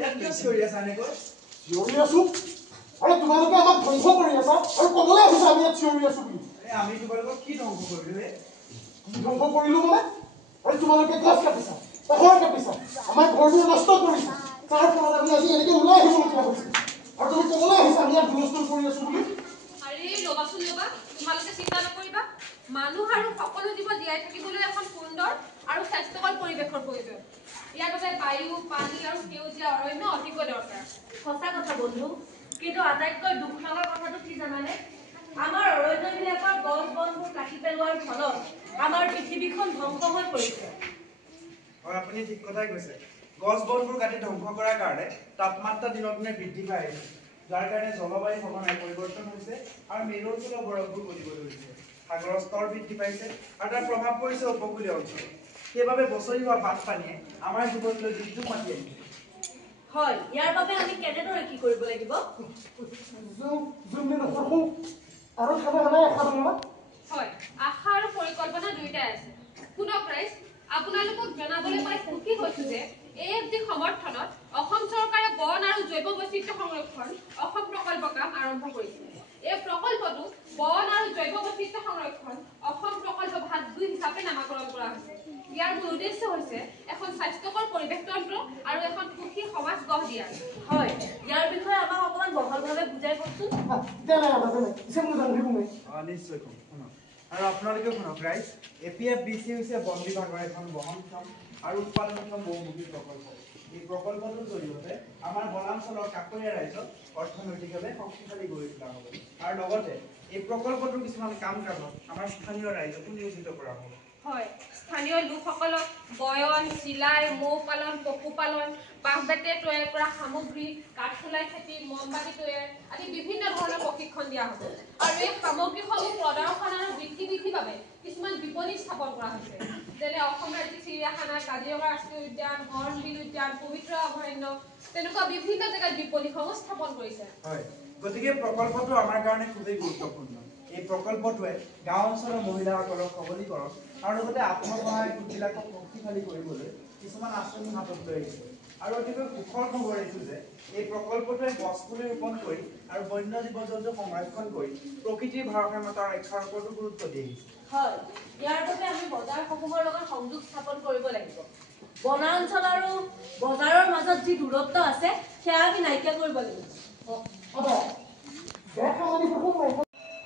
কিয় চিঞৰি আছা এনেকৈ? চিঞৰি আছো আৰু তোমালোকে আমাক ধ্বংস কৰি আছা আৰু ক'বলৈ আহিছা আমি ইয়াত চিঞৰি আছো বুলি। আমি তোমালোকক কি ধ্বংস কৰিলো হে? ধ্বংস কৰিলো মানে আৰু তোমালোকে গছ কাটিছা, পাহাৰ কাটিছা, আমাৰ ঘৰবোৰ নষ্ট কৰিছা, তাৰ ফলত আমি আজি এনেকৈ ওলাই আহিবলগীয়া হৈছে আৰু তুমি ক'বলৈ আহিছা আমি ইয়াত হুলস্থুল কৰি আছো বুলি। আৰে ৰবাচোন ৰবা, তোমালোকে চিন্তা নকৰিবা। মানুহ আৰু সকলো জীৱ জীয়াই থাকিবলৈ এখন সুন্দৰ আৰু স্বাস্থ্যকৰ পৰিৱেশৰ প্ৰয়োজন। ইয়াৰ বাবে বায়ু, পানী আৰু সেউজীয়া অৰণ্য অতিকৈ দৰকাৰ। সঁচা কথা বন্ধু, কিন্তু আটাইতকৈ দুখ লগা কথাটো কি জানানে? আমাৰ অৰণ্যবিলাকৰ গছ বনবোৰ কাটি পেলোৱাৰ ফলত আমাৰ পৃথিৱীখন ধ্বংস হৈ পৰিছে। হয়, আপুনি ঠিক কথাই কৈছে। গছ বনবোৰ কাটি ধ্বংস কৰাৰ কাৰণে তাপমাত্ৰা দিনক দিনে বৃদ্ধি পাই আহিছে, যাৰ কাৰণে জলবায়ু সঘনাই পৰিৱৰ্তন হৈছে আৰু মেৰু অঞ্চলৰ বৰফবোৰ গলিব ধৰিছে। সাগৰৰ স্তৰ বৃদ্ধি পাইছে আৰু তাৰ প্ৰভাৱ পৰিছে উপকূলীয় অঞ্চলত। সেইবাবে বছৰি হোৱা বানপানীয়ে আমাৰ জীৱনলৈ দুৰ্যোগ মাতি আহিছে। হয়, ইয়াৰ বাবে আমি কেনেদৰে কি কৰিব লাগিব? আৰু খানা খানাই এখান হয়, আশা আৰু পৰিকল্পনা দুয়োটাই আছে। শুনক ৰাইজ, আপোনালোকক জনাবলৈ পাই সুখী হৈছো যে AFD সমৰ্থনত অসম চৰকাৰে বন আৰু জৈৱ বৈচিত্ৰ্য সংৰক্ষণ অসম প্ৰকল্প কাম আৰম্ভ কৰিছে। এই প্ৰকল্পটো বন আৰু জৈৱ বৈচিত্ৰ্য সংৰক্ষণ অসম প্ৰকল্প ভাগ 2 হিচাপে নামাকৰণ কৰা হৈছে। ইয়াৰ মূল উদ্দেশ্য হৈছে এখন স্বাস্থ্যকৰ পৰিৱেশ তন্ত্ৰ আৰু এখন সুখী সমাজ গঢ় দিয়া। হয়, ইয়াৰ বিষয়ে আমাক অকণমান বহলভাৱে বুজাই কওকচোন। নিশ্চয় কম, শুনক। আৰু আপোনালোকেও শুনক ৰাইজ, APFBC হৈছে বন বিভাগৰ এখন বহনক্ষম আৰু উৎপাদনক্ষম বহুমুখী প্ৰকল্প। এই প্ৰকল্পটোৰ জৰিয়তে আমাৰ বনাঞ্চলৰ কাষৰীয়া ৰাজ্যক অৰ্থনৈতিকভাৱে শক্তিশালী কৰি তোলা হ'ব আৰু লগতে এই প্ৰকল্পটোৰ কিছুমান কাম কাজত আমাৰ স্থানীয় ৰাইজকো নিয়োজিত কৰা হ'ব। হয়, স্থানীয় লোকসকলক বয়ন, চিলাই, মৌ পালন, পশুপালন, বাঁহ বেতেৰে তৈয়াৰ কৰা সামগ্ৰী, কাঠফুলাই খেতি, মমবাতি তৈয়াৰ আদি বিভিন্ন ধৰণৰ প্ৰশিক্ষণ দিয়া হ'ব। আৰু এই সামগ্ৰীসমূহ প্ৰদৰ্শন আৰু বিক্ৰীৰ বাবে কিছুমান বিপণী স্থাপন কৰা হৈছে, যেনে অসম ৰাজ্যিক চিৰিয়াখানা, কাজিৰঙা ৰাষ্ট্ৰীয় উদ্যান, হৰ্ণবিল উদ্যান, পবিতৰা অভয়াৰণ্য, তেনেকুৱা বিভিন্ন জেগাত বিপণীসমূহ স্থাপন কৰিছে। হয়, গতিকে প্ৰকল্পটো আমাৰ কাৰণে খুবেই গুৰুত্বপূৰ্ণ। এই প্ৰকল্পটোৱে গাঁও অঞ্চলৰ মহিলাসকলক সবলীকৰণ আৰু লগতে আত্মসহায়ক গোটবিলাকক শক্তিশালী কৰিবলৈ কিছুমান আঁচনি হাতত লৈ আহিছে। আৰু অতিকৈ সুখৰ খবৰ এইটো যে এই প্ৰকল্পটোৱে গছপুলি ৰোপণ কৰি আৰু বন্য জীৱ জন্তু সংৰক্ষণ কৰি প্ৰকৃতিৰ ভাৰসাম্যতা ৰক্ষাৰ ওপৰতো গুৰুত্ব দি আহিছে। হয়, ইয়াৰ বাবে আমি বজাৰসমূহৰ লগত সংযোগ স্থাপন কৰিব লাগিব। বনাঞ্চল আৰু বজাৰৰ মাজত যি দূৰত্ব আছে সেয়া আমি নাইকিয়া কৰিব লাগিব।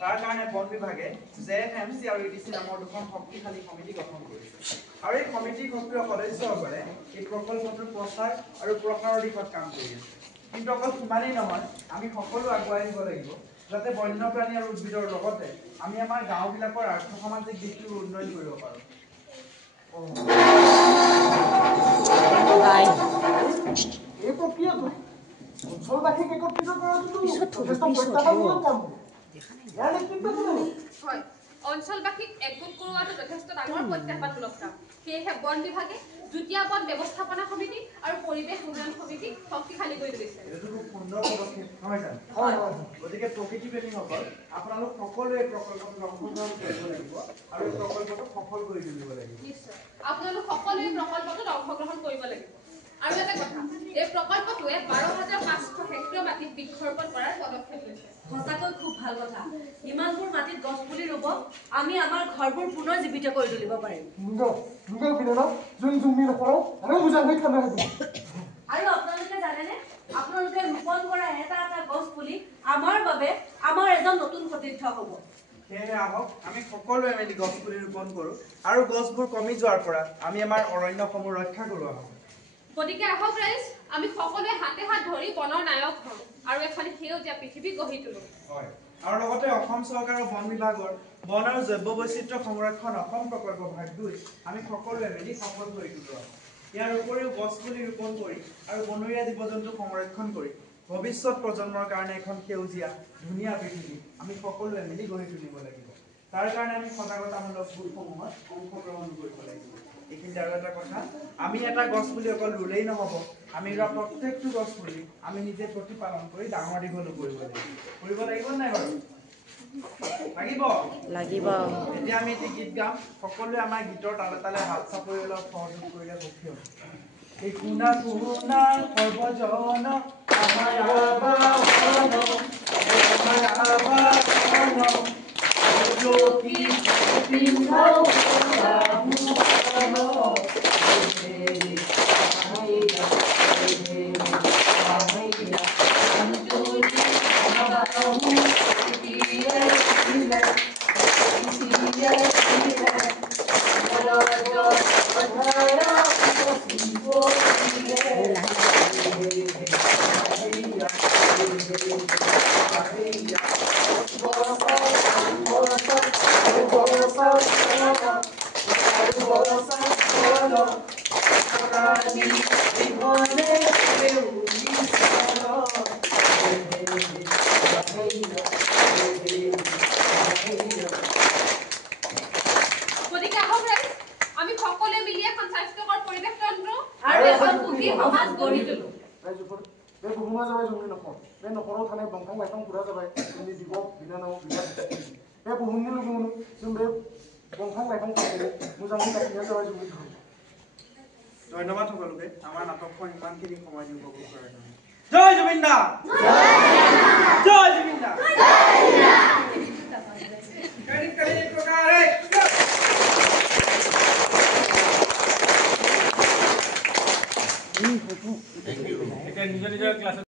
তাৰ কাৰণে বন বিভাগে JFMC আৰু EDC নামৰ দুখন শক্তিশালী সমিতি গঠন কৰিছে। আৰু এই সমিতিৰ সক্ৰিয় সদস্যসকলে এই প্ৰকল্পটোৰ প্ৰচাৰ আৰু প্ৰসাৰৰ দিশত কাম কৰি আছে। কিন্তু অকল সিমানেই নহয়, আমি সকলো আগুৱাই আহিব লাগিব যাতে বন্যপ্ৰাণী আৰু উদ্ভিদৰ লগতে আমি আমাৰ গাঁওবিলাকৰ আৰ্থ-সামাজিক দিশটোৰ উন্নয়ন কৰিব পাৰোঁ। এই প্ৰক্ৰিয়াটো অঞ্চলবাসীক একত্ৰিত কৰাটো যথেষ্ট প্ৰত্যাহ্বানমূলক কাম। ইয়াৰ নেতৃত্ব কোনে ল'ব? হয়, অঞ্চলবাসীক একগোট কৰোৱাটো যথেষ্ট ডাঙৰ প্ৰত্যাহ্বানমূলক কাম। সেয়েহে বন বিভাগে যুটীয়া বন ব্যৱস্থাপনা সমিতি আৰু পৰিৱেশ উন্নয়ন সমিতিক শক্তিশালী কৰি তুলিছে। এইটো খুব সুন্দৰ পদক্ষেপ নহয় জানো? গতিকে প্ৰকৃতিপ্ৰেমীসকল, আপোনালোক সকলোৱে এই প্ৰকল্পটোত অংশগ্ৰহণ কৰিব লাগিব আৰু এই প্ৰকল্পটো সফল কৰি তুলিব লাগিব। নিশ্চয়, আপোনালোক সকলোৱে প্ৰকল্পটোত অংশগ্ৰহণ কৰিব লাগিব। আৰু এটা কথা, এই প্ৰকল্পটোৱে 12,500 হেক্টৰ মাটিত বৃক্ষৰোপণ কৰাৰ পদক্ষেপ লৈছে। সঁচাকৈ খুব ভাল কথা। ইমানবোৰ মাটিত গছ পুলি ৰুব আমি আমাৰ ঘৰবোৰ পুনৰ জীৱিত কৰি তুলিব পাৰিম। আৰু আপোনালোকে জানেনে, আপোনালোকে ৰোপণ কৰা এটা এটা গছ পুলি আমাৰ বাবে আমাৰ এজন নতুন সতীৰ্থ হ'ব। সেয়েহে আহক আমি সকলোৱে মিলি গছ পুলি ৰোপণ কৰোঁ আৰু গছবোৰ কমি যোৱাৰ পৰা আমি আমাৰ অৰণ্যসমূহ ৰক্ষা কৰোঁ। আহক গতিকে আহক ৰাইজ, আমি সকলোৱে হাতে হাত ধৰি বনৰ নায়ক হওঁ আৰু এখন সেউজীয়া পৃথিৱী গঢ়ি তোলোঁ। হয়, আৰু লগতে অসম চৰকাৰৰ বন বিভাগৰ বন আৰু জৈৱ বৈচিত্ৰ্য সংৰক্ষণ অসম প্ৰকল্প ভাগ 2 আমি সকলোৱে মিলি সফল কৰি তোলোঁ। ইয়াৰ উপৰিও গছ পুলি ৰোপণ কৰি আৰু বনৰীয়া জীৱ জন্তু সংৰক্ষণ কৰি ভৱিষ্যত প্ৰজন্মৰ কাৰণে এখন সেউজীয়া ধুনীয়া পৃথিৱী আমি সকলোৱে মিলি গঢ়ি তুলিব লাগিব। তাৰ কাৰণে আমি সজাগতামূলক গোটসমূহত অংশগ্ৰহণ কৰিব লাগিব। এইখিনিতে আৰু এটা কথা, আমি এটা গছ পুলি অকল ৰুলেই নহ'ব, আমি ৰোৱা প্ৰত্যেকটো গছ পুলি আমি নিজে প্ৰতিপালন কৰি ডাঙৰ দীঘল কৰিব লাগিব নাই বাৰু? লাগিব। এতিয়া আমি এটি গীত গাম, সকলোৱে আমাৰ গীতৰ তালে তালে হাত চাপৰি অলপ সহযোগ কৰিলে সুখী হ'ম। এই কুনা কুনা সৰ্বজন আমাৰ আবাহন আমাৰ আবাহন লোকি পিন্ধাও গতিকে আহক ৰাইজ, আমি সকলোৱে মিলি এখন স্বাস্থ্যকৰ পৰিৱেশ তন্ত্ৰ আৰু এখন সুখী সমাজ গঢ়ি তোলো। बे बुहुमा जाबाय जोंनि न'खर बे न'खराव थानाय दंफां लाइफांफोरा जाबाय जोंनि बिब' बिनानाव बिदा बे बुहुमनि लोगोमोन जों बे दंफां लाइफांफोरखौ मोजाङै लाखिनाया जाबाय जोंनि धर्म ধন্যবাদ সকলোকে আমাৰ নাটকখন ইমানখিনি সময় দি উপভোগ কৰাৰ কাৰণে জয় জুবিন দা জয় জুবিন দা এতিয়া নিজৰ নিজৰ ক্লাছত